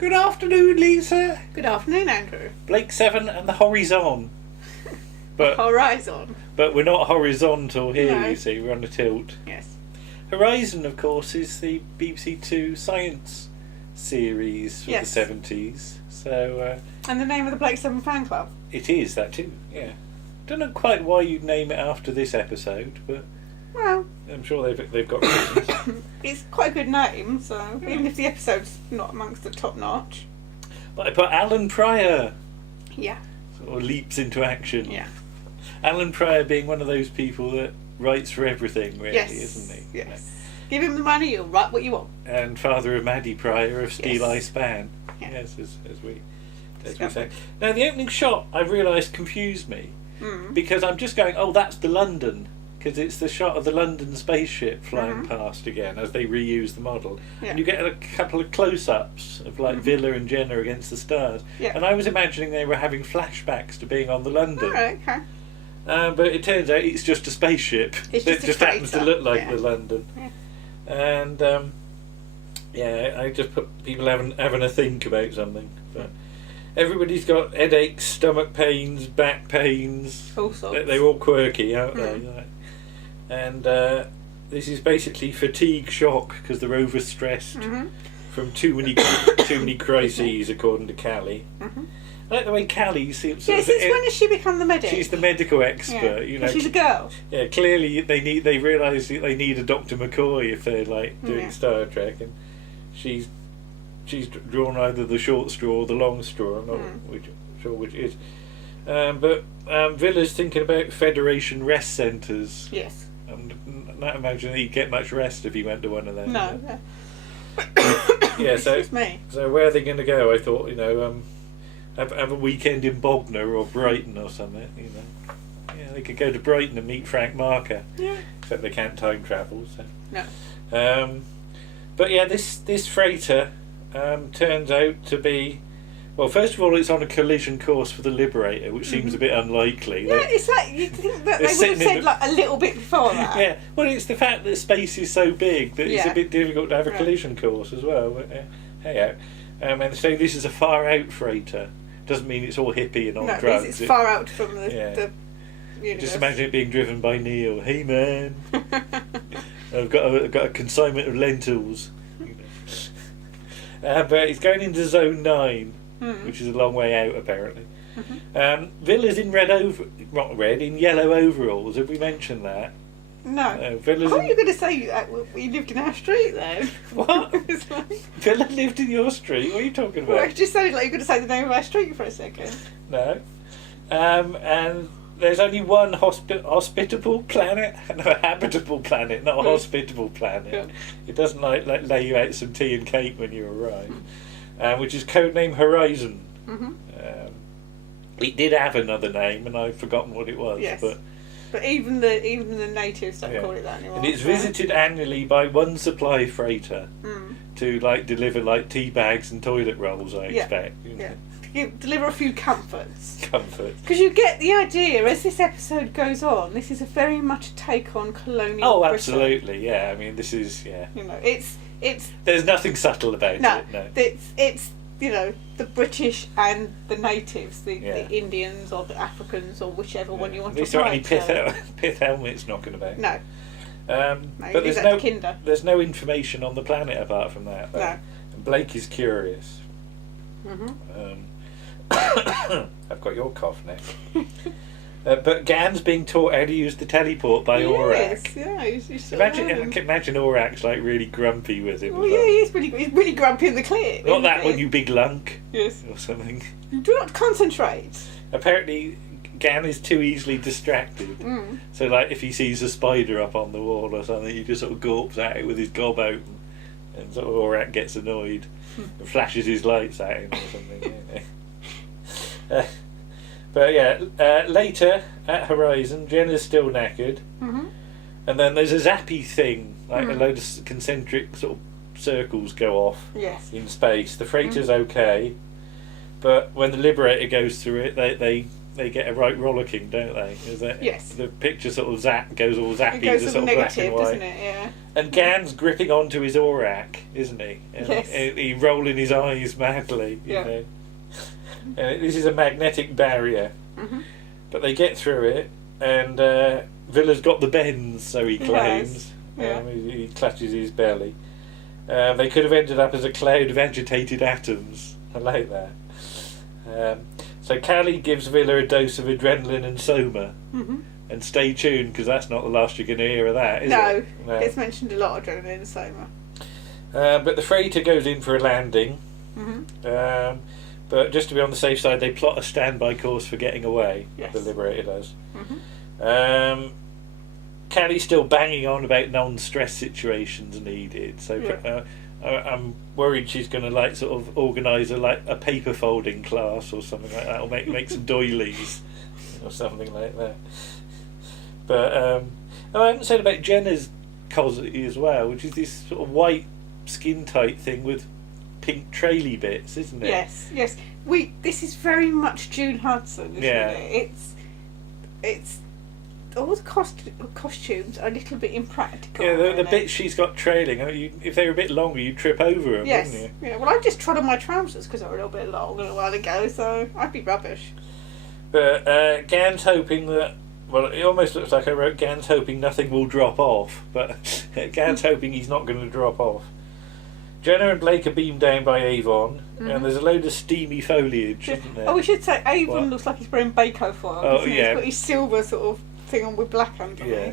Good afternoon, Lisa. Good afternoon, Andrew. Blake 7 and the Horizon. But Horizon. but we're not horizontal here, No. you see. We're on a tilt. Yes. Horizon, of course, is the BBC Two science series from Yes. the 70s. So And the name of the Blake 7 fan club? it is that too, yeah. Don't know quite why you'd name it after this episode, but Well, I'm sure they've got reasons. it's quite a good name, so even if the episode's not amongst the top notch. But I put Alan Pryor Yeah. sort of leaps into action. Yeah. Alan Pryor being one of those people that writes for everything, really, Yes. isn't he? Yes. Give him the money, he'll write what you want. And father of Maddie Pryor of Steel Yes. Eye Span. Yeah. Yes, as we Discovered. say. Now, the opening shot, I realised, confused me. Mm. Because I'm just going, oh, that's the London. Because it's the shot of the London spaceship flying Mhm. past again as they reuse the model. Yeah. And you get a couple of close-ups of, like, Mhm. Villa and Jenna against the stars. Yeah. And I was imagining they were having flashbacks to being on the London. Alright, okay. But it turns out it's just a spaceship. It's that just a just happens to freighter, look like yeah. the London. Yeah. And yeah, I just put people having a think about something. But everybody's got headaches, stomach pains, back pains. All sorts. They're all quirky, aren't they? Mm. Like, and this is basically fatigue shock because they're overstressed Mm-hmm. from too many crises, according to Callie. Mm-hmm. I like the way Callie seems. Yeah, since when has she become the medic? She's the medical expert, you know. She's a girl. Yeah, clearly they realise that they need a Dr. McCoy if they're like doing Yeah. Star Trek, and she's drawn either the short straw or the long straw. I'm not sure which it is. But Villa's thinking about Federation rest centres. Yes. I'm not imagining he'd get much rest if he went to one of them. No. Yeah, so Excuse me. so where are they going to go? I thought, have a weekend in Bognor or Brighton or something. Yeah, they could go to Brighton and meet Frank Marker. Yeah. Except they can't time travel. So. No. But yeah, this freighter turns out to be. Well, first of all, it's on a collision course for the Liberator, which seems a bit unlikely. Yeah, it's like you'd think that they would sitting have in said like a little bit before that. Yeah, well, it's the fact that space is so big that it's a Yeah. bit difficult to have a Right. collision course as well. But hey, and so this is a far out freighter. Doesn't mean it's all hippie and on No, drugs. it's far out from the universe. Just imagine it being driven by Neil. Hey man, I've got a consignment of lentils. But it's going into Zone 9, which is a long way out apparently. Villa's in in yellow overalls. Have we mentioned that? No. Villa's I thought you were going to say you lived in our street then. What? It's like, Villa lived in your street? What are you talking about? well, it just sounded like you were going to say the name of our street for a second. No. And there's only one hospitable planet, no, habitable planet, not a hospitable planet. Yeah. It doesn't like lay you out some tea and cake when you arrive, which is codename Horizon. Mm-hmm. It did have another name, and I've forgotten what it was. Yes. But even the natives don't Yeah. call it that anymore. and it's so- visited annually by one supply freighter Mm. to like deliver like tea bags and toilet rolls. I Yeah. expect. Yeah. Deliver a few comforts. Comfort. Because you get the idea, as this episode goes on, this is a very much a take on colonial Oh, Britain. absolutely. Yeah. I mean, this is You know, it's There's nothing subtle about it. No. it's the British and the natives, the Yeah. Indians or the Africans or whichever one you want At to least there aren't any apply pith helmets knocking about. No, But leave there's that to Kinder. there's no information on the planet apart from that. No. And Blake is curious. Mm-hmm. I've got your cough now. But Gan's being taught how to use the teleport by Aurak. Yes, yeah, he's still Imagine Aurak's like really grumpy with him. Oh as yeah, well. he's really grumpy in the clip. Not isn't that he? one, you big lunk, Yes. or something. You do not concentrate. Apparently, Gan is too easily distracted. Mm. So, like, if he sees a spider up on the wall or something, he just sort of gulps at it with his gob open, and sort of Aurak gets annoyed and flashes his lights at him or something. But yeah, later at Horizon, Jenna's still knackered, and then there's a zappy thing, like a load of concentric sort of circles go off Yes. in space. The freighter's okay, but when the Liberator goes through it, they they get a right rollicking, don't they? Is that, Yes. The picture sort of goes all zappy, It goes to all sort of black negative, and white. doesn't it? Yeah. And Gan's gripping onto his aurak, isn't he? And Yes. he rolling his eyes madly. You Yeah. know. This is a magnetic barrier, Mhm. but they get through it, and Villa's got the bends, so he claims. Yeah. He clutches his belly. They could have ended up as a cloud of agitated atoms. I like that. So Callie gives Villa a dose of adrenaline and soma. Mhm. And stay tuned, because that's not the last you're going to hear of that, is No, it? No. it's mentioned a lot, adrenaline and soma. But the freighter goes in for a landing. Mhm. But just to be on the safe side, they plot a standby course for getting away. Yes. The Liberator does. Mhm. Callie's still banging on about non-stress situations needed. So Yeah. I'm worried she's going to like sort of organise a paper folding class or something like that, or make some doilies or something like that. But I haven't said about Jenna's cosy as well, which is this sort of white skin tight thing with pink traily bits, isn't it? Yes, yes. This is very much June Hudson, isn't Yeah. it? It's all the costumes are a little bit impractical. Yeah, the really. bits she's got trailing, if they were a bit longer, you'd trip over them, Yes. wouldn't you? Yeah. Well, I just trod on my trousers because they were a little bit long a little while ago, so I'd be rubbish. But Gan's hoping that. Well, it almost looks like I wrote Gan's hoping nothing will drop off, but Gan's hoping he's not going to drop off. Jenna and Blake are beamed down by Avon, and there's a load of steamy foliage, isn't there? Oh, we should say Avon What? looks like he's wearing Bako foil. Oh, doesn't he? yeah. He's got his silver sort of thing on with black underneath. Yeah.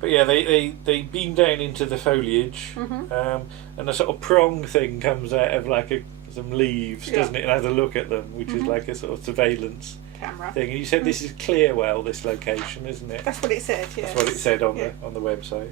But yeah, they beam down into the foliage, Mhm. and a sort of prong thing comes out of like some leaves, Yeah. doesn't it? And has a look at them, which is like a sort of surveillance Camera. thing. And you said this is Clearwell, this location, isn't it? That's what it said. Yes. That's what it said on Yeah. the website.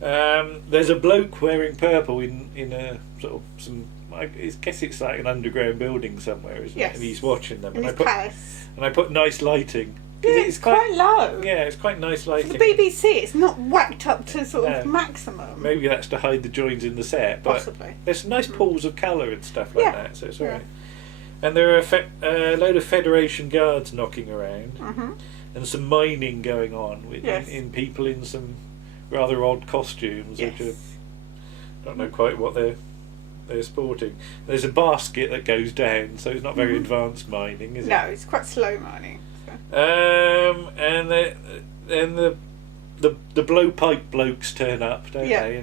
There's a bloke wearing purple in a sort of some. I guess it's like an underground building somewhere, isn't Yes. it? And he's watching them. In his palace. I put nice lighting. 'Cause Yeah, it's quite low. Yeah, it's quite nice For lighting. the BBC, it's not whacked up to sort of No. maximum. Maybe that's to hide the joins in the set, but Possibly. there's some nice pools of colour and stuff like Yeah. that, so it's Yeah. alright. And there are a load of Federation guards knocking around, and some mining going on with Yes. in people in some rather odd costumes, Yes. which don't know quite what they're sporting. There's a basket that goes down, so it's not very advanced mining, is it? No, it's quite slow mining. So. And then the blowpipe blokes turn up, don't Yeah. they?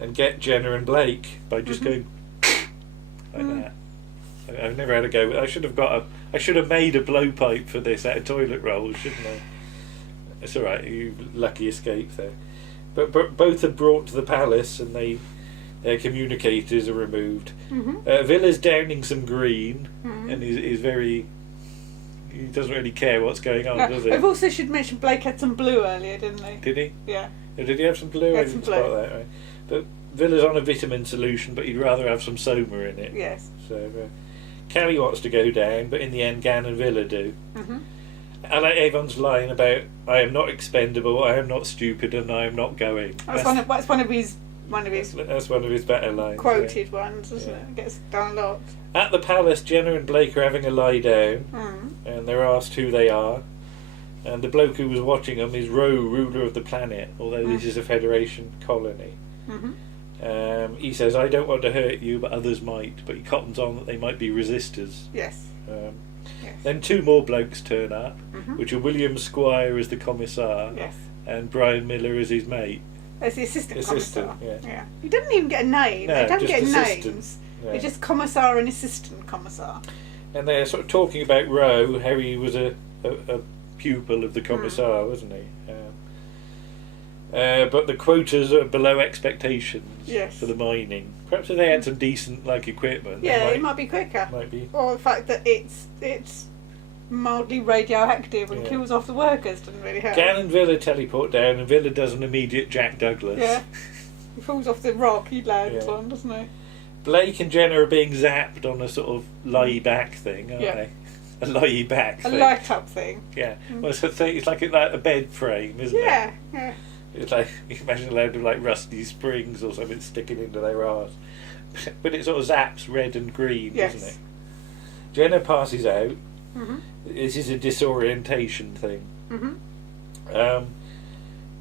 And get Jenna and Blake by just going like that. I've never had a go. I should have made a blowpipe for this out of toilet rolls, shouldn't I? It's all right. You lucky escape there. But both are brought to the palace, and their communicators are removed. Villa's downing some green, and he's very. He doesn't really care what's going on, No, does he? I've also should mention Blake had some blue earlier, didn't he? Did he? Yeah. Did he have some blue? He I had didn't some spot blue. that. Right. But Villa's on a vitamin solution, but he'd rather have some soma in it. Yes. So Callie wants to go down, but in the end, Gan and Villa do. I like Avon's line about "I am not expendable, I am not stupid, and I am not going." That's one of his That's one of his better lines. quoted ones, isn't it? It gets done a lot. At the palace, Jenna and Blake are having a lie down, and they're asked who they are. And the bloke who was watching them is Ro, ruler of the planet, although this is a Federation colony. He says, "I don't want to hurt you, but others might." But he cottons on that they might be resistors. Yes. Yes. Then two more blokes turn up, which are William Squire as the commissar, Yes. and Brian Miller as his mate. That's the assistant commissar. Yeah. He doesn't even get a name. No, they don't just get assistant. names. Yeah. They're just commissar and assistant commissar. And they're sort of talking about Roe, how he was a pupil of the commissar, wasn't he? But the quotas are below expectations Yes. for the mining. Perhaps if they had some decent equipment. they Yeah, it might be quicker. Might be. Or the fact that it's mildly radioactive and Yeah. kills off the workers doesn't really help. Gan and Villa teleport down, and Villa does an immediate Jack Douglas. Yeah. He falls off the rock he lands Yeah. on, doesn't he? Blake and Jenna are being zapped on a sort of lie back thing, aren't Yeah. they? A lie back A thing. light up thing. Yeah. Well, it's like a bed frame, isn't it? Yeah, yeah. It's like, you can imagine a load of rusty springs or something sticking into their arse. But it sort of zaps red and green, Yes. doesn't it? Jenna passes out, This is a disorientation thing. Mm-hmm.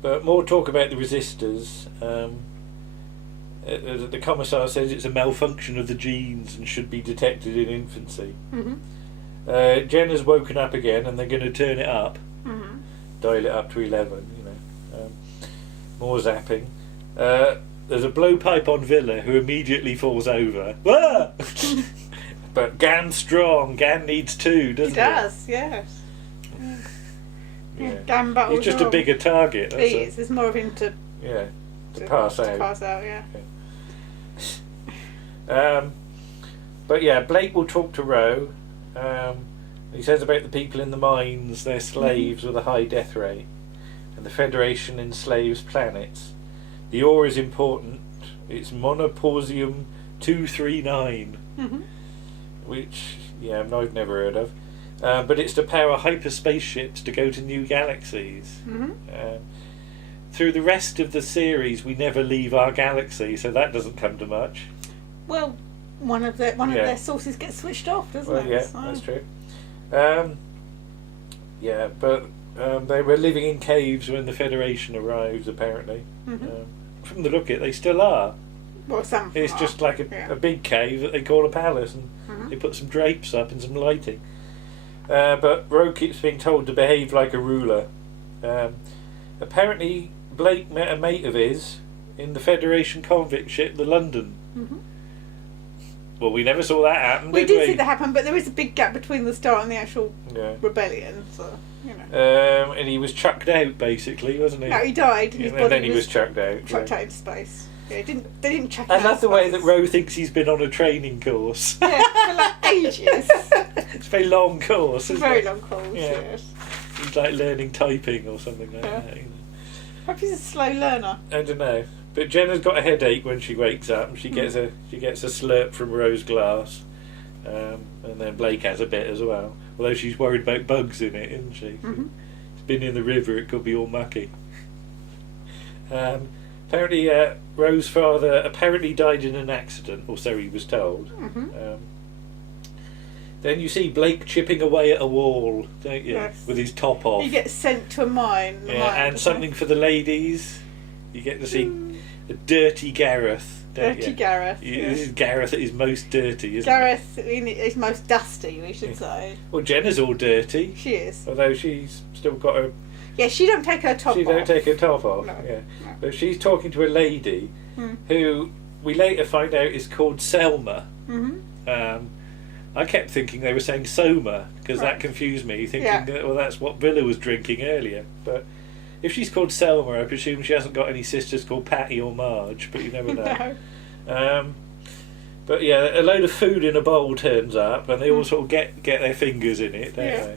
But more talk about the resistors. The commissar says it's a malfunction of the genes and should be detected in infancy. Mm-hmm. Jenna's woken up again, and they're going to turn it up, Mm-hmm. dial it up to 11. More zapping. There's a blowpipe on Villa, who immediately falls over. Ah! But Gan's strong. Gan needs two, doesn't he? He does, yes. Yeah. Gan battles He's just a on. bigger target. That's He is. There's more of him to pass out. To pass out, yeah. But yeah, Blake will talk to Roe. He says about the people in the mines, they're slaves with a high death rate, and the Federation enslaves planets. The ore is important. It's monoposium 239, Mm-hmm. which I've never heard of. But it's to power hyperspaceships to go to new galaxies. Mm-hmm. Through the rest of the series, we never leave our galaxy, so that doesn't come to much. Well, one of their sources gets switched off, doesn't it? Yeah, So. that's true. But they were living in caves when the Federation arrives, apparently. Mm-hmm. From the look of it, they still are. Well, some It's are. just like a big cave that they call a palace, and Mhm. they put some drapes up and some lighting. But Roe keeps being told to behave like a ruler. Apparently, Blake met a mate of his in the Federation convict ship, the London. Mhm. Well, we never saw that happen, We did did we? see that happen, but there is a big gap between the start and the actual Yeah. rebellion, so, you know. And he was chucked out, basically, wasn't he? No, he died, and his and body then he was chucked out. chucked yeah. out into space. Yeah, they didn't chuck him I out love the of way space. that Roe thinks he's been on a training course. Yeah, for like ages. It's a very long course, isn't Very it? long course, Yeah. yes. He's like learning typing or something like Yeah. that. You know. Perhaps he's a slow learner. I don't know. But Jenna's got a headache when she wakes up, and she gets a slurp from Roe's glass, and then Blake has a bit as well. Although she's worried about bugs in it, isn't she? Mhm. It's been in the river; it could be all mucky. Apparently, Roe's father apparently died in an accident, or so he was told. Mhm. Then you see Blake chipping away at a wall, don't you? Yes. With his top off. He gets sent to a mine. the mine, And doesn't something for the ladies. You get to see a dirty Gareth, he? don't Dirty you? Gareth. This Yes. is Gareth at his most dirty, isn't Gareth is most dusty, we should Yeah. say. he? Well, Jenna's all dirty, She is. although she's still got her. Yeah, she don't take her top She off. don't take her top off. No, Yeah, no. but she's talking to a lady who we later find out is called Selma. Mm-hmm. I kept thinking they were saying Soma because that Right. confused me, thinking Yeah. that, well, that's what Villa was drinking earlier. But if she's called Selma, I presume she hasn't got any sisters called Patty or Marge, but you never know. No. But yeah, a load of food in a bowl turns up, and they all sort of get their fingers in it, don't Yeah. they?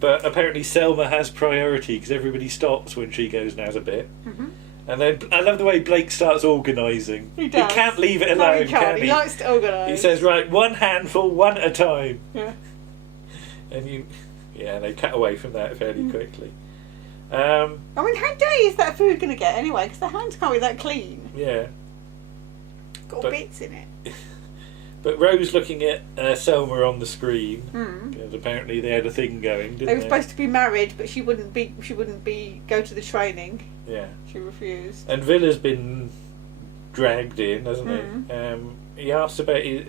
But apparently Selma has priority because everybody stops when she goes and has a bit. Mhm. And then I love the way Blake starts organising. He does. can't leave it No, alone, he can't. can He likes to organise. He says, right, one handful, one at a time. Yeah. And they cut away from that fairly quickly. I mean, how dirty is that food going to get anyway? Because the hands can't be that clean. Yeah. Got But- bits in it. But Rose looking at Selma on the screen, Mm. because apparently they had a thing going, didn't They they? were supposed to be married, but she wouldn't go to the training. Yeah. She refused. And Villa's been dragged in, hasn't Mm. he? He asked about his,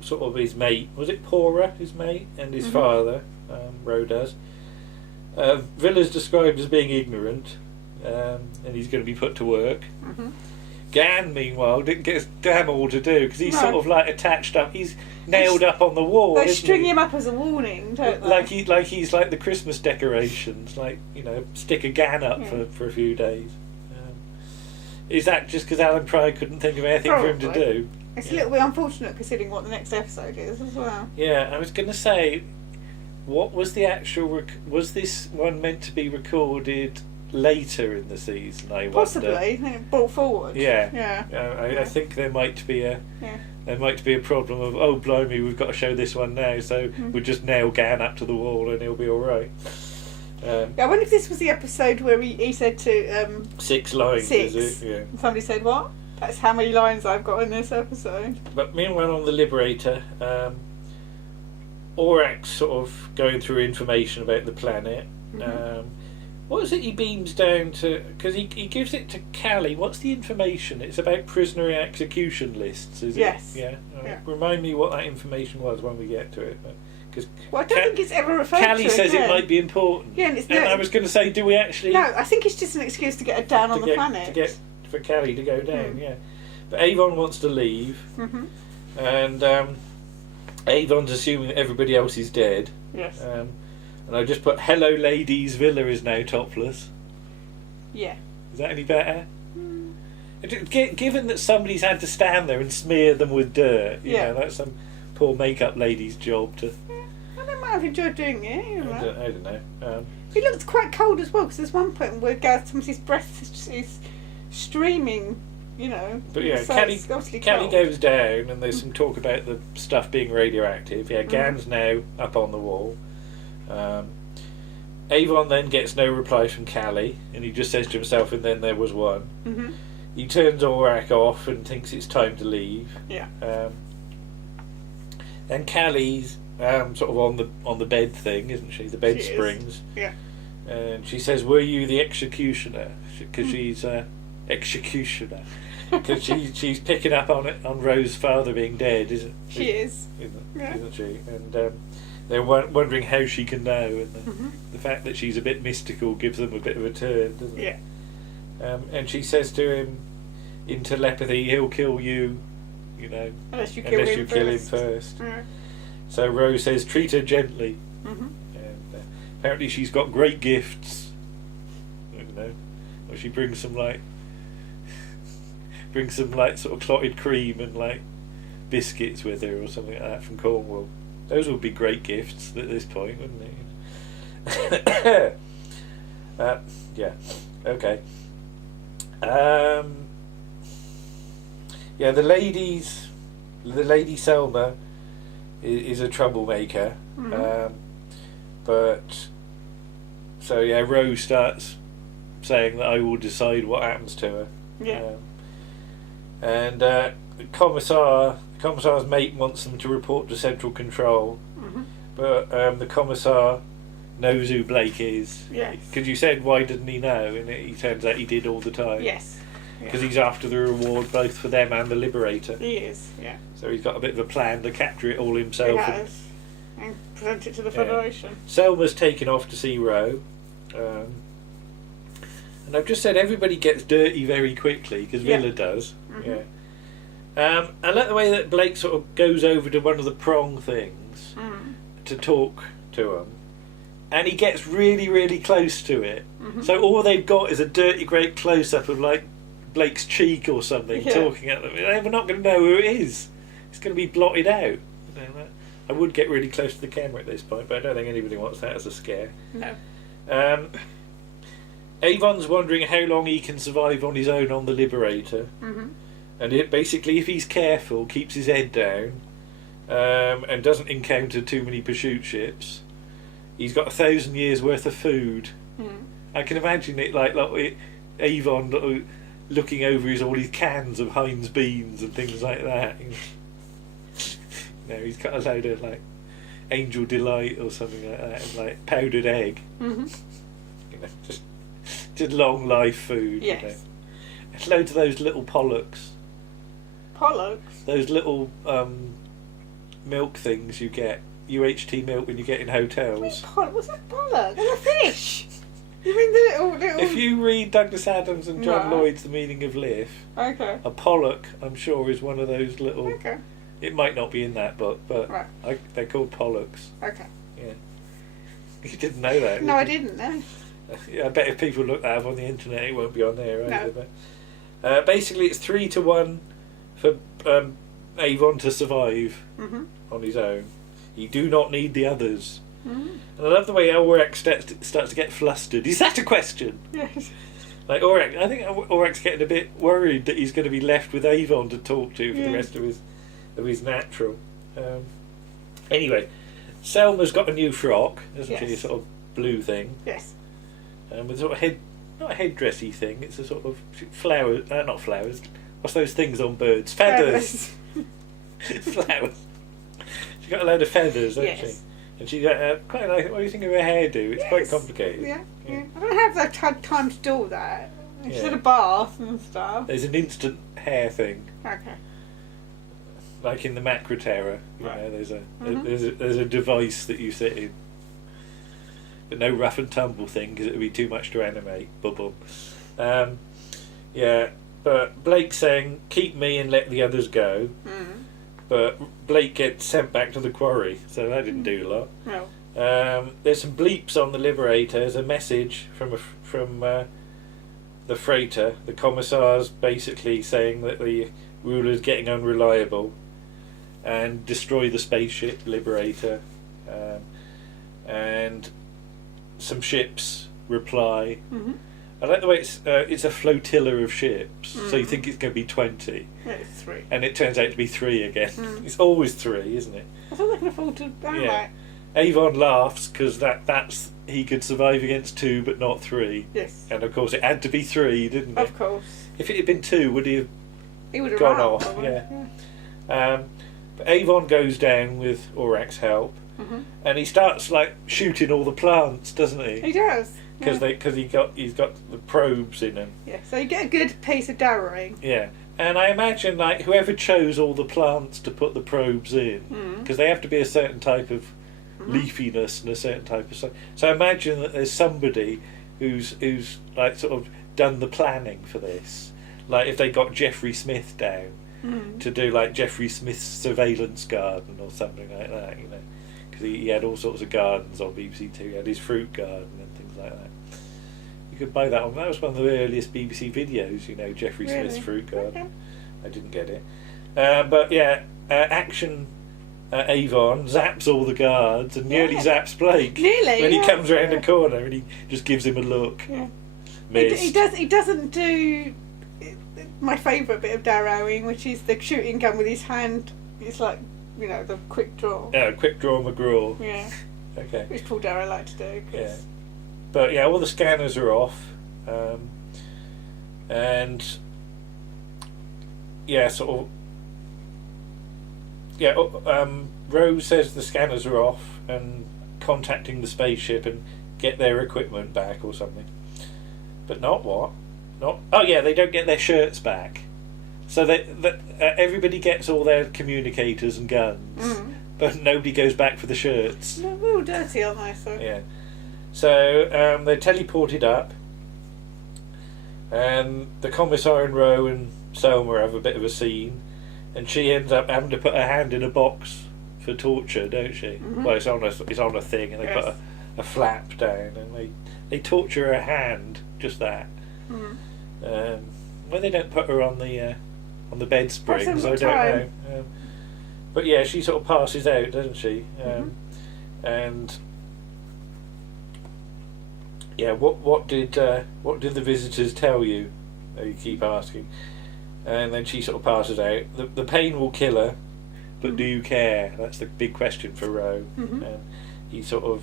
sort of his mate. Was it Pora, his mate, and his Mhm. father? Roe does. Villa's described as being ignorant, and he's going to be put to work. Mm-hmm. Gan, meanwhile, didn't get his damn all to do because he's No. sort of like attached up. He's nailed up on the wall. They isn't string he? him up as a warning, don't they? Like he's like the Christmas decorations. Like, you know, stick a Gan up Yeah. for a few days. Is that just because Alan Pride couldn't think of anything for him to Probably. do? It's Yeah. a little bit unfortunate considering what the next episode is as well. Yeah, I was going to say, what was the actual? Was this one meant to be recorded later in the season? I wonder. Possibly, brought forward. Yeah. Yeah. I think there might be a. Yeah. There might be a problem of, oh blimey, we've got to show this one now, so we'll just nail Gan up to the wall and he'll be all right. I wonder if this was the episode where he said to 6 lines, 6. is it? Yeah. Somebody said, "What? That's how many lines I've got in this episode." But meanwhile, on the Liberator, Aurak's sort of going through information about the planet. What is it he beams down to? Because he gives it to Callie. What's the information? It's about prisoner execution lists, is Yes. it? Yeah. Yeah. Remind me what that information was when we get to it. Because Well, I don't think it's ever referred to. Callie says again. it might be important. Yeah, and it's And no. I was going to say, do we actually... No, I think it's just an excuse to get her down on the planet. For Callie to go down, yeah. But Avon wants to leave, and Avon's assuming that everybody else is dead. Yes. And I just put, hello ladies, Villa is now topless. Yeah. Is that any better? Given that somebody's had to stand there and smear them with dirt, you know, that's some poor makeup lady's job to... I don't might have enjoyed doing it. You know. I don't know. He looked quite cold as well, because there's one point where Gareth's breath is streaming, you know. But yeah, so Callie it's obviously Callie cold. goes down, and there's some talk about the stuff being radioactive. Yeah, Gan's now up on the wall. Avon then gets no reply from Callie, and he just says to himself, and then there was one. He turns Aurak off and thinks it's time to leave. Yeah. Then Callie's sort of on the bed thing, isn't she? The bed She springs. is. Yeah. And she says, "Were you the executioner?" Because she's executioner. Because she's picking up on Rose's father being dead, isn't She is. Isn't she? And they're wondering how she can know, and the fact that she's a bit mystical gives them a bit of a turn, doesn't it? Yeah. And she says to him in telepathy, "He'll kill you, you know, Unless you kill him first." Yeah. So Rose says, "Treat her gently." And apparently she's got great gifts. I don't know. Or she brings some like sort of clotted cream and like biscuits with her or something like that from Cornwall. Those would be great gifts at this point, wouldn't they? Yeah. Okay. Yeah, the lady Selma is a troublemaker. But so yeah, Rose starts saying that I will decide what happens to her. Yeah. And the commissar's mate wants them to report to Central Control, but the commissar knows who Blake is. Yes. Because you said, why didn't he know? And it turns out he did all the time. Yes. Because he's after the reward both for them and the Liberator. He is, yeah. So he's got a bit of a plan to capture it all himself. He has. And present it to the Federation. Selma's taken off to see Roe. And I've just said everybody gets dirty very quickly, because Villa does. I like the way that Blake sort of goes over to one of the prong things to talk to him, and he gets really, really close to it. So all they've got is a dirty, great close-up of like Blake's cheek or something, talking at them. They're not going to know who it is. It's going to be blotted out. I would get really close to the camera at this point, but I don't think anybody wants that as a scare. No. Avon's wondering how long he can survive on his own on the Liberator. And it basically, if he's careful, keeps his head down, and doesn't encounter too many pursuit ships, he's got 1,000 years worth of food. I can imagine it like Avon looking over all his cans of Heinz beans and things like that. He's got a load of like Angel Delight or something like that, and like powdered egg. Just long life food. Yes. Loads of those little pollocks. Pollocks? Those little milk things you get, UHT milk, when you get in hotels. What's a pollock? They're a fish. You mean the little... If you read Douglas Adams and John Lloyd's The Meaning of Life, a pollock, I'm sure, is one of those little... Okay. It might not be in that book, but they're called pollocks. Okay. Yeah. You didn't know that? No, I didn't know. I bet if people look that up on the internet, it won't be on there either. But, basically, it's 3-1 for Avon to survive on his own. You do not need the others. And I love the way Aurak starts to get flustered. Is that a question? Yes. Like Aurak, I think Aurak's getting a bit worried that he's going to be left with Avon to talk to for the rest of his natural. Anyway, Selma's got a new frock, hasn't she? A sort of blue thing. Yes. With a sort of not a headdressy thing. It's a sort of flower. Not flowers. What's those things on birds? Feathers. Flowers. She's got a load of feathers, hasn't she? And she got quite nice. What do you think of her hairdo? It's quite complicated. Yeah. I don't have that time to do that. She's Yeah. had a bath and stuff. There's an instant hair thing, Okay. like in the Macra Terror. You Right. know, there's a Mhm. there's a device that you sit in, but no rough and tumble thing because it would be too much to animate. Bubble. Yeah, but Blake's saying keep me and let the others go. Mm. But Blake gets sent back to the quarry, so that didn't do a lot. No. There's some bleeps on the Liberator. There's a message from the freighter. The commissar's basically saying that the ruler's getting unreliable and destroy the spaceship Liberator. And some ships reply. Mm-hmm. I like the way it's a flotilla of ships, so you Mhm. think it's going to be 20. Yeah, it's 3. And it turns out to be 3 again. Mm. It's always 3, isn't it? I thought they can afford to. Yeah. Avon laughs because that's he could survive against 2 but not 3. Yes. And of course it had to be 3, didn't it? Of course. If it had been 2, would he have He would have gone run, off? probably. Yeah. But Avon goes down with Aurak's help, Mm-hmm. and he starts like shooting all the plants, doesn't he? He does. Because he's got the probes in him. Yeah, so you get a good piece of darrowing. Yeah. And I imagine like whoever chose all the plants to put the probes in, because they have to be a certain type of leafiness and a certain type of so I imagine that there's somebody who's like sort of done the planning for this. Like if they got Jeffrey Smith down to do like Jeffrey Smith's surveillance garden or something like that, you know, because he had all sorts of gardens on BBC Two. He had his fruit garden and things like that. You could buy that one. That was one of the earliest BBC videos, you know, Jeffrey Smith's fruit garden. Okay. I didn't get it. But yeah, Action Avon zaps all the guards and nearly zaps Blake. Nearly, when he yeah. comes around the corner and he just gives him a look. Yeah. Missed. He doesn't do my favourite bit of darrowing, which is the shooting gun with his hand. It's like, you know, the quick draw. Yeah, quick draw McGraw. Yeah. Okay. Which Paul Darrow liked to do. 'Cause Yeah. But yeah, all the scanners are off. And yeah, sort of. Yeah, Rose says the scanners are off and contacting the spaceship and get their equipment back or something. But not what? Not. Oh yeah, they don't get their shirts back. So everybody gets all their communicators and guns, but nobody goes back for the shirts. No, we're all dirty, aren't they? So. Yeah. So they're teleported up, and the commissar and Roe and Selma have a bit of a scene, and she ends up having to put her hand in a box for torture, don't she? Mm-hmm. Well, it's on a thing, and they put a flap down, and they torture her hand, just that. Well, they don't put her on the bed springs. I don't know. But yeah, she sort of passes out, doesn't she? And yeah, what did the visitors tell you? You keep asking, and then she sort of passes out. The pain will kill her, but do you care? That's the big question for Roe. He sort of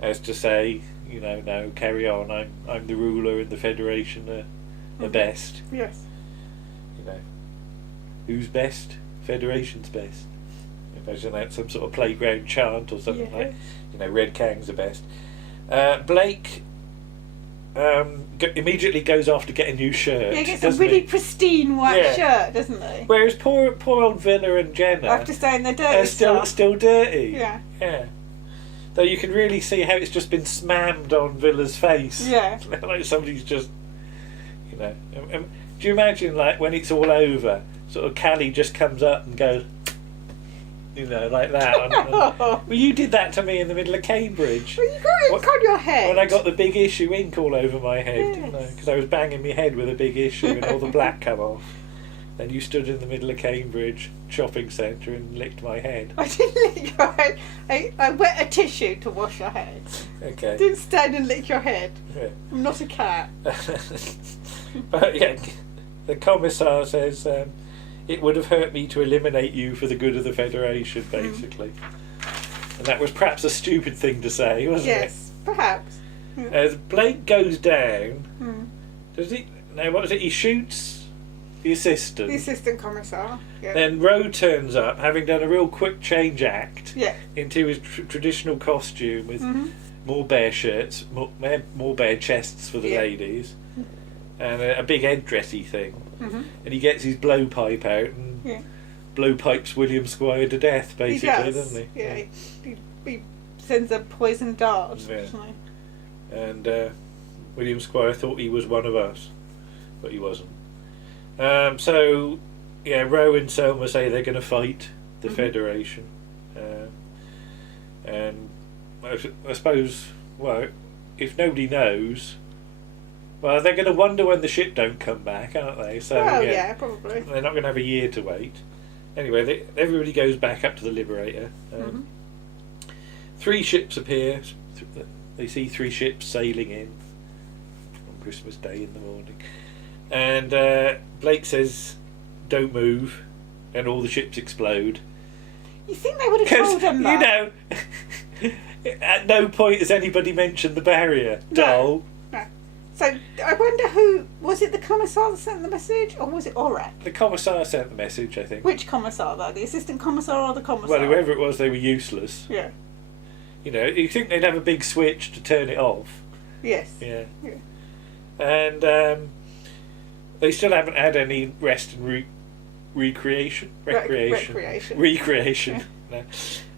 has to say, you know, no, carry on. I'm the ruler, and the Federation are the best. Yes. You know, who's best? Federation's best. Imagine that, some sort of playground chant or something like, you know, Red Kang's the best. Blake immediately goes off to get a new shirt. Yeah, he gets a really pristine white shirt, doesn't he? Whereas poor old Villa and Jenna After saying they're dirty, are still dirty. Yeah. Yeah. Though you can really see how it's just been smammed on Villa's face. Yeah. Like somebody's just, you know. Do you imagine, like, when it's all over, sort of Callie just comes up and goes, you know, like that. Well, you did that to me in the middle of Cambridge. Well, you got it on your head. When I got the big issue ink all over my head, didn't I? Yes. Because I was banging my head with a big issue and all the black come off. Then you stood in the middle of Cambridge shopping centre and licked my head. I didn't lick your head. I wet a tissue to wash your head. Okay. Didn't stand and lick your head. Yeah. I'm not a cat. But yeah, the commissar says it would have hurt me to eliminate you for the good of the Federation, basically. And that was perhaps a stupid thing to say, wasn't it? Yes, perhaps. As Blake goes down, does he? No, what is it? He shoots the assistant. The assistant commissar. Yeah. Then Roe turns up, having done a real quick change act Yeah. into his traditional costume with more bare shirts, more bare chests for the ladies, and a big headdressy thing. And he gets his blowpipe out and blowpipes William Squire to death, basically, doesn't he? Yeah. He sends a poison dart. Yeah. Doesn't he? And William Squire thought he was one of us, but he wasn't. So, yeah, Roe and Selma say they're going to fight the Federation. And I suppose, well, if nobody knows, well, they're going to wonder when the ship don't come back, aren't they? So, yeah, probably. They're not going to have a year to wait. Anyway, everybody goes back up to the Liberator. 3 ships appear. They see 3 ships sailing in on Christmas Day in the morning. And Blake says, "Don't move," and all the ships explode. You think they would have told him that? You know, at no point has anybody mentioned the barrier. No. So I wonder who was it? The commissar that sent the message, or was it Orak? The commissar sent the message, I think. Which commissar though? The assistant commissar or the commissar? Well, whoever it was, they were useless. Yeah. You know, you think they'd have a big switch to turn it off? Yes. Yeah. And they still haven't had any rest and recreation.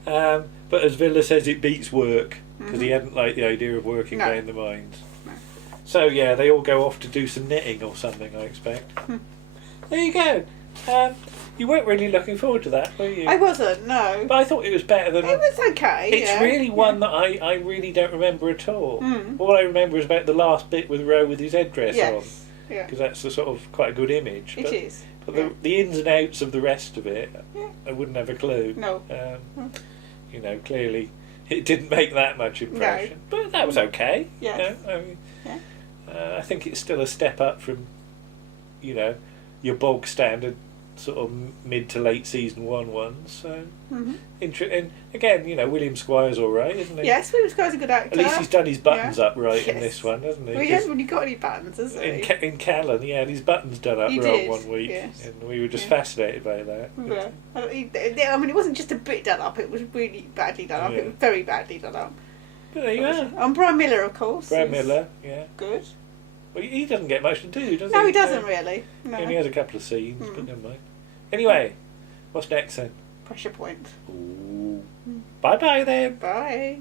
No. But as Villa says, it beats work because he hadn't liked the idea of working down the mines. No. So yeah, they all go off to do some knitting or something, I expect. There you go. You weren't really looking forward to that, were you? I wasn't, no. But I thought it was better than... It was okay, It's really one that I really don't remember at all. All I remember is about the last bit with Roe with his headdress on. Yeah. Because that's a sort of quite a good image. It is. But the ins and outs of the rest of it, I wouldn't have a clue. No. You know, clearly it didn't make that much impression. No. But that was okay. Yeah. You know, I think it's still a step up from, you know, your bog standard sort of mid to late season 1 ones. So, and again, you know, William Squire's all right, isn't he? Yes, William Squire's a good actor. At least he's done his buttons up right in this one, hasn't he? Well, he hasn't really got any buttons, has he? In Callan, he had his buttons done up right one week, and we were just fascinated by that. Yeah. I mean, it wasn't just a bit done up, it was really badly done up. It was very badly done up. But there you are. And Brian Miller, of course. Brian Miller, good. Well, he doesn't get much to do, does he? No, he doesn't really. No. He only has a couple of scenes, but never mind. Anyway, what's next then? Pressure Point. Ooh. Bye-bye then. Bye.